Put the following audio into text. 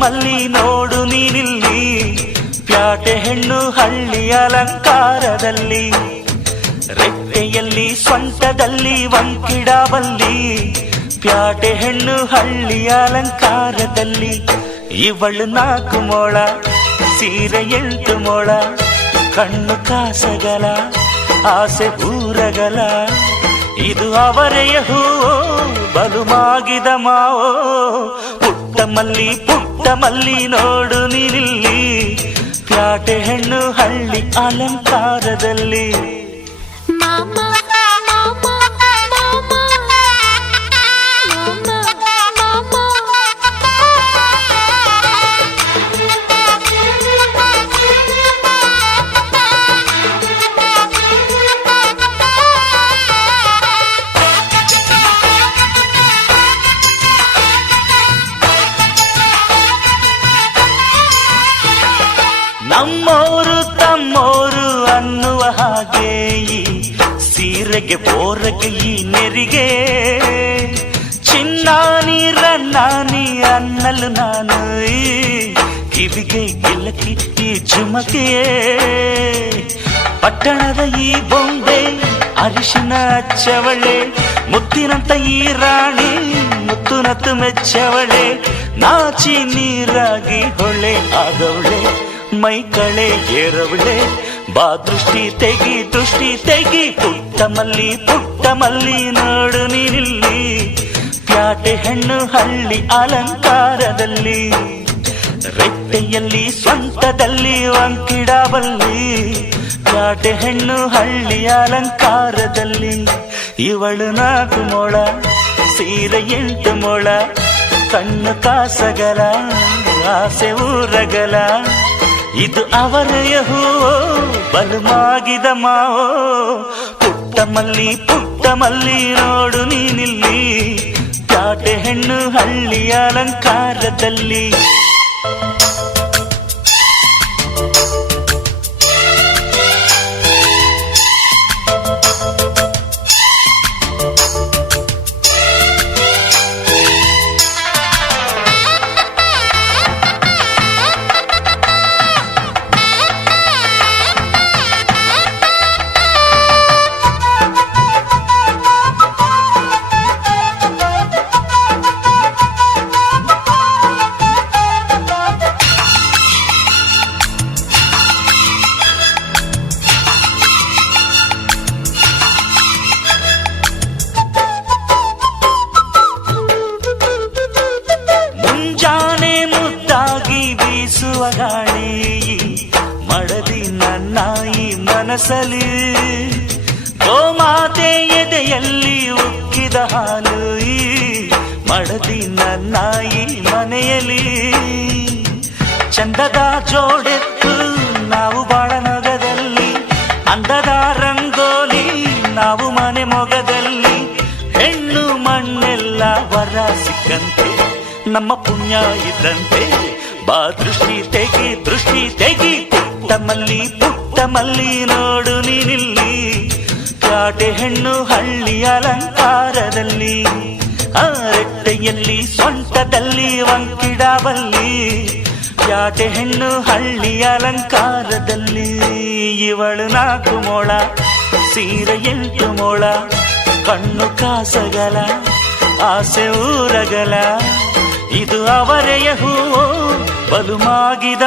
ಮಲ್ಲಿ ನೋಡು ನೀನಿಲ್ಲಿ, ಪ್ಯಾಟೆ ಹೆಣ್ಣು ಹಳ್ಳಿ ಅಲಂಕಾರದಲ್ಲಿ, ರೆಟ್ಟೆಯಲ್ಲಿ ಸೊಂಟದಲ್ಲಿ ವಂಕಿಡಬಲ್ಲಿ, ಪ್ಯಾಟೆ ಹೆಣ್ಣು ಹಳ್ಳಿ ಅಲಂಕಾರದಲ್ಲಿ. ಇವಳು 4 ಮೊಳ, ಸೀರೆ 8 ಮೊಳ, ಕಣ್ಣು ಕಾಸಗಲ, ಆಸೆ ಊರಗಲ, ಇದು ಅವರೆಯ ಹೂವೋ ಬಲು ಮಾಗಿದ ಮಾವೋ. ಪುಟ್ಟ ಮಲ್ಲಿ ನೋಡು ನೀನಿಲ್ಲಿ, ಪ್ಯಾಟೆ ಹೆಣ್ಣು ಹಳ್ಳಿ ಅಲಂಕಾರದಲ್ಲಿ. ನಮ್ಮೋರು ತಮ್ಮೋರು ಅನ್ನುವ ಹಾಗೆ ಈ ಸೀರೆಗೆ ಬೋರಗೆ ಈ ನೆರಿಗೆ, ಚಿನ್ನಾನಿ ರನ್ನಾನಿ ಅನ್ನಲು ನಾನು ಈ ಕಿವಿಗೆ ಗಿಲಕಿ ಈ ಜುಮಕೆಯೇ. ಪಟ್ಟಣದ ಈ ಬೊಂಬೆ ಅರಿಶಿನ ಹಚ್ಚವಳೆ, ಮುತ್ತಿನಂತ ಈ ರಾಣಿ ಮುತ್ತು ನತ್ತು ಮೆಚ್ಚವಳೆ, ನಾಚಿ ನೀರಾಗಿ ಹೊಳೆ ಆದವಳೆ, ಮೈ ಕಳೆ ಏರವಳೆ, ಬಾ ದೃಷ್ಟಿ ತೆಗಿ. ಪುಟ್ಟ ಮಲ್ಲಿ ನೋಡು ನೀನಿಲ್ಲಿ, ಪ್ಯಾಟೆ ಹೆಣ್ಣು ಹಳ್ಳಿ ಅಲಂಕಾರದಲ್ಲಿ, ರೆಟ್ಟೆಯಲ್ಲಿ ಸ್ವಂತದಲ್ಲಿ ವಂಕಿಡಬಲ್ಲಿ, ಪ್ಯಾಟೆ ಹೆಣ್ಣು ಹಳ್ಳಿ ಅಲಂಕಾರದಲ್ಲಿ. ಇವಳು 4 ಮೊಳ, ಸೀರೆ 8 ಮೊಳ, ಕಣ್ಣು ಕಾಸಗಲ, ಆಸೆ ಊರಗಲ, ಇದು ಅವರೆಯ ಹೂವೋ ಬಲು ಮಾಗಿದ ಮಾವೋ. ಪುಟ್ಟ ಮಲ್ಲಿ ನೋಡು ನೀನಿಲ್ಲಿ, ಪ್ಯಾಟೆ ಹೆಣ್ಣು ಹಳ್ಳಿ ಅಲಂಕಾರದಲ್ಲಿ. ಗಾಳಿ ಮಡದಿ ನನ್ನ ಈ ಮನಸಲಿ, ಗೋಮಾತೆ ಎದೆಯಲ್ಲಿ ಉಕ್ಕಿದ ಹಾಲು ಈ ಮಡದಿ ನನ್ನ ಈ ಮನೆಯಲ್ಲಿ. ಚಂದದ ಜೋಡೆತ್ತು ನಾವು ಬಾಳ ನಗದಲ್ಲಿ, ಅಂದದ ರಂಗೋಲಿ ನಾವು ಮನೆ ಮೊಗದಲ್ಲಿ, ಹೆಣ್ಣು ಮಣ್ಣೆಲ್ಲ ವರ ಸಿಕ್ಕಂತೆ ನಮ್ಮ ಪುಣ್ಯ ಇದ್ದಂತೆ, ಬಾ ದೃಷ್ಟಿ ತೆಗಿ. ಪುಟ್ಟ ಮಲ್ಲಿ ನೋಡು ನೀನಿಲ್ಲಿ, ಪ್ಯಾಟೆ ಹೆಣ್ಣು ಹಳ್ಳಿ ಅಲಂಕಾರದಲ್ಲಿ, ಆ ರೆಟ್ಟೆಯಲ್ಲಿ ಸೊಂಟದಲ್ಲಿ ವಂಕಿಡಬಲ್ಲಿ, ಪ್ಯಾಟೆ ಹೆಣ್ಣು ಹಳ್ಳಿ ಅಲಂಕಾರದಲ್ಲಿ. ಇವಳು 4 ಮೊಳ, ಸೀರೆ 8 ಮೊಳ, ಕಣ್ಣು ಕಾಸಗಲ, ಆಸೆ ಊರಗಲ, ಇದು ಅವರೆಯ ಹೂವೋ ಬಲು ಮಾಗಿದ